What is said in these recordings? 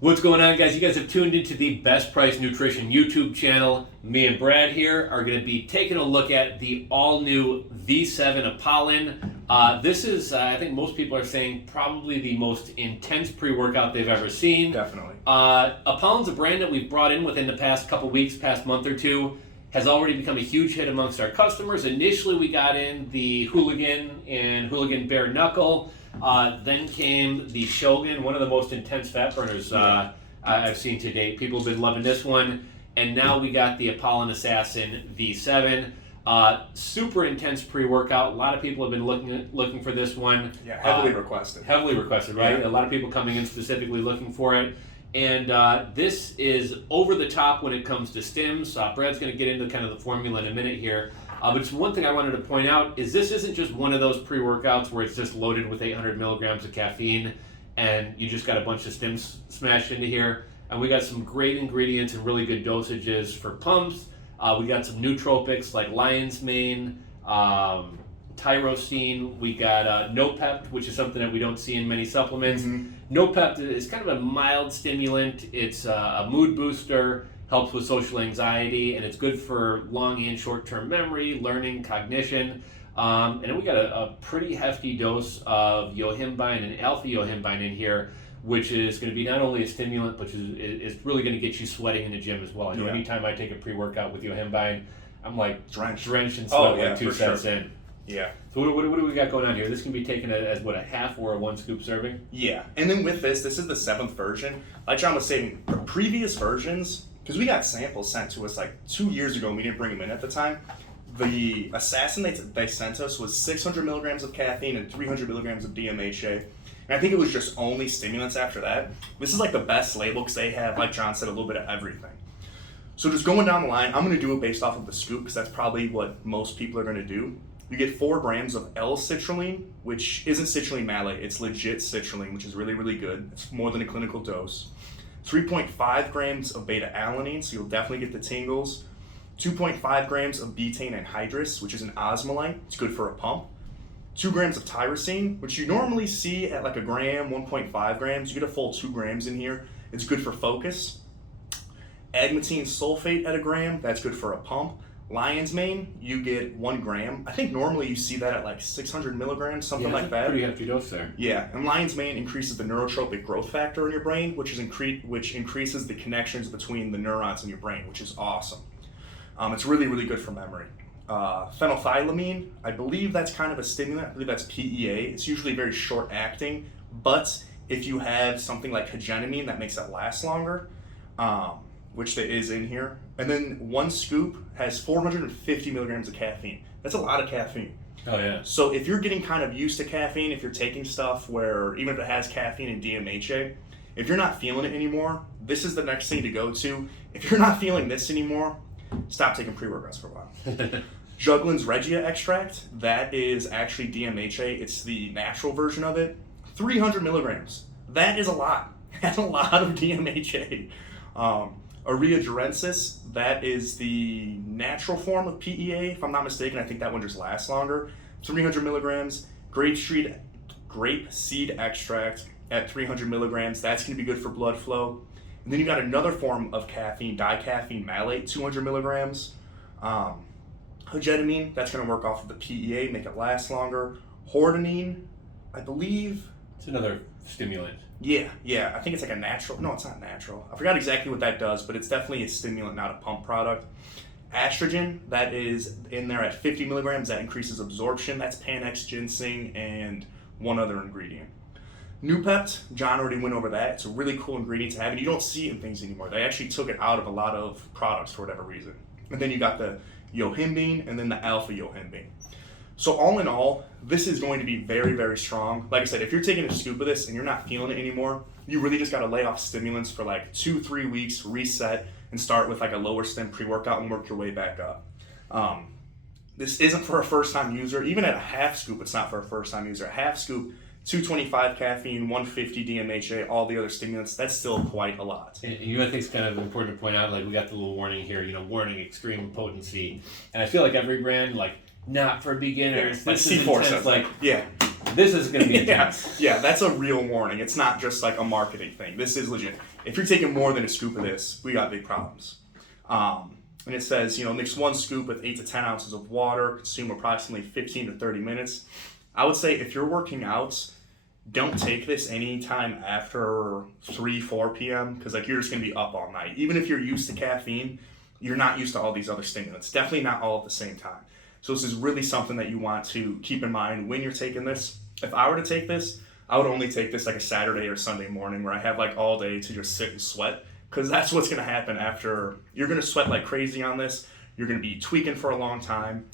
What's going on, guys? You guys have tuned into the Best Price Nutrition YouTube channel. Me and Brad here are going to be taking a look at the all-new V7 Apollon. This is, I think most people are saying, probably the most intense pre-workout they've ever seen. Definitely. Apollon's a brand that we've brought in within the past couple weeks, past month or two. Has already become a huge hit amongst our customers. Initially, we got in the Hooligan and Hooligan Bare Knuckle. Then came the Shogun, one of the most intense fat burners I've seen to date. People have been loving this one. And now we got the Apollon Assassin V7. Super intense pre-workout. A lot of people have been looking for this one. Yeah, heavily requested. Heavily requested, right? Yeah. A lot of people coming in specifically looking for it. And this is over the top when it comes to stims. Brad's going to get into kind of the formula in a minute here. But just one thing I wanted to point out is this isn't just one of those pre-workouts where it's just loaded with 800 milligrams of caffeine and you just got a bunch of stims smashed into here. And we got some great ingredients and really good dosages for pumps. We got some nootropics like lion's mane, tyrosine. We got Nopept, which is something that we don't see in many supplements. Mm-hmm. Nopept is kind of a mild stimulant. It's a mood booster, helps with social anxiety, and it's good for long and short-term memory, learning, cognition. And then we got a pretty hefty dose of yohimbine and alpha yohimbine in here, which is going to be not only a stimulant, but is really going to get you sweating in the gym as well. I know anytime I take a pre-workout with yohimbine, I'm like drenched in sweat like 2 sets in. Yeah. So what do we got going on here? This can be taken as what, a half or a 1 scoop serving? Yeah. And then with this is the 7th version. Like John was saying, the previous versions, because we got samples sent to us like 2 years ago and we didn't bring them in at the time. The Assassin they sent us was 600 milligrams of caffeine and 300 milligrams of DMHA. And I think it was just only stimulants after that. This is like the best label because they have, like John said, a little bit of everything. So just going down the line, I'm going to do it based off of the scoop because that's probably what most people are going to do. You get 4 grams of L-citrulline, which isn't citrulline malate. It's legit citrulline, which is really, really good. It's more than a clinical dose. 3.5 grams of beta-alanine, so you'll definitely get the tingles. 2.5 grams of betaine anhydrous, which is an osmolyte. It's good for a pump. 2 grams of tyrosine, which you normally see at like a gram, 1.5 grams. You get a full 2 grams in here. It's good for focus. Agmatine sulfate at a gram. That's good for a pump. Lion's mane, you get 1 gram. I think normally you see that at like 600 milligrams, something like that. Pretty hefty dose there. Yeah, and lion's mane increases the neurotropic growth factor in your brain, which increases the connections between the neurons in your brain, which is awesome. It's really, really good for memory. Phenethylamine, I believe that's kind of a stimulant. I believe that's PEA. It's usually very short acting, but if you have something like hegemine, that makes it last longer. Which there is in here. And then 1 scoop has 450 milligrams of caffeine. That's a lot of caffeine. Oh, yeah. So if you're getting kind of used to caffeine, if you're taking stuff where, even if it has caffeine and DMHA, if you're not feeling it anymore, this is the next thing to go to. If you're not feeling this anymore, stop taking pre-workouts for a while. Juglans regia extract, that is actually DMHA. It's the natural version of it. 300 milligrams. That is a lot. That's a lot of DMHA. Urea durensis, that is the natural form of PEA. If I'm not mistaken, I think that one just lasts longer. 300 milligrams. Grape seed extract at 300 milligrams. That's going to be good for blood flow. And then you got another form of caffeine, dicaffeine malate, 200 milligrams. Hegemine, that's going to work off of the PEA, make it last longer. Hordenine, I believe. It's another stimulant. Yeah. I think it's like a natural. No, it's not natural. I forgot exactly what that does, but it's definitely a stimulant, not a pump product. Estrogen, that is in there at 50 milligrams. That increases absorption. That's Panax ginseng and one other ingredient. Nopept, John already went over that. It's a really cool ingredient to have, and you don't see it in things anymore. They actually took it out of a lot of products for whatever reason. And then you got the yohimbine and then the alpha yohimbine. So all in all, this is going to be very, very strong. Like I said, if you're taking a scoop of this and you're not feeling it anymore, you really just got to lay off stimulants for like 2-3 weeks, reset, and start with like a lower stim pre-workout and work your way back up. This isn't for a first-time user. Even at a half scoop, it's not for a first-time user. A half scoop, 225 caffeine, 150 DMHA, all the other stimulants, that's still quite a lot. And you know, I think it's kind of important to point out, like we got the little warning here, warning extreme potency. And I feel like every brand, like, not for beginners. Like This is C4 intense. says, Like, yeah. This is going to be intense. Yeah, that's a real warning. It's not just like a marketing thing. This is legit. If you're taking more than a scoop of this, we got big problems. And it says, mix 1 scoop with 8 to 10 ounces of water, consume approximately 15 to 30 minutes. I would say if you're working out, don't take this anytime after 3, 4 p.m. because you're just going to be up all night. Even if you're used to caffeine, you're not used to all these other stimulants. Definitely not all at the same time. So this is really something that you want to keep in mind when you're taking this. If I were to take this, I would only take this a Saturday or Sunday morning where I have all day to just sit and sweat, because that's what's going to happen after. You're going to sweat like crazy on this. You're going to be tweaking for a long time.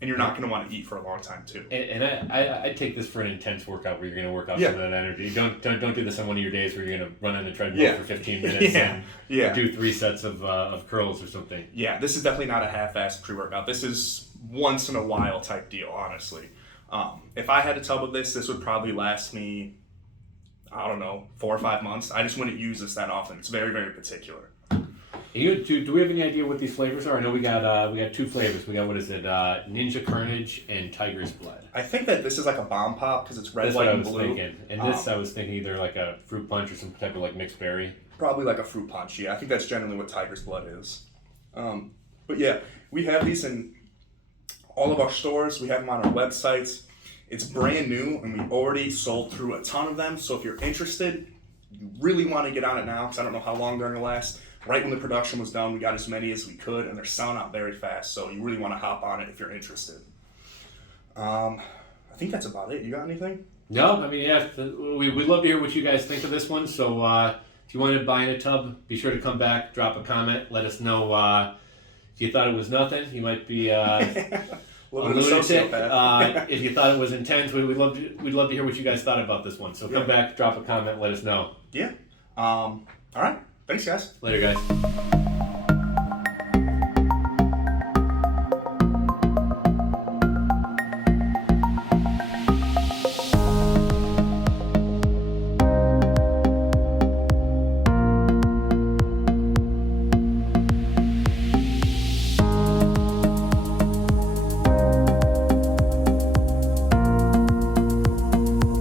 And you're not going to want to eat for a long time too. And I take this for an intense workout where you're going to work out some of that energy. Don't do this on one of your days where you're going to run on the treadmill for 15 minutes and do 3 sets of curls or something. Yeah, this is definitely not a half-assed pre-workout. This is once in a while type deal, honestly. If I had a tub of this would probably last me, 4 or 5 months. I just wouldn't use this that often. It's very, very particular. Do we have any idea what these flavors are? I know we got 2 flavors. We got, what is it, Ninja Carnage and Tiger's Blood. I think that this is a bomb pop because it's red, That's white, what and blue. I was thinking. And this, I was thinking either a fruit punch or some type of mixed berry. Probably a fruit punch, yeah. I think that's generally what Tiger's Blood is. But yeah, we have these in all of our stores. We have them on our websites. It's brand new, and we've already sold through a ton of them. So if you're interested, you really want to get on it now because I don't know how long they're going to last. Right when the production was done, we got as many as we could, and they're selling out very fast. So you really want to hop on it if you're interested. I think that's about it. You got anything? No, we'd love to hear what you guys think of this one. So if you wanted to buy in a tub, be sure to come back, drop a comment, let us know if you thought it was nothing. You might be a lunatic. If you thought it was intense, we'd love to hear what you guys thought about this one. So come back, drop a comment, let us know. Yeah. All right. Thanks, guys. Later, guys.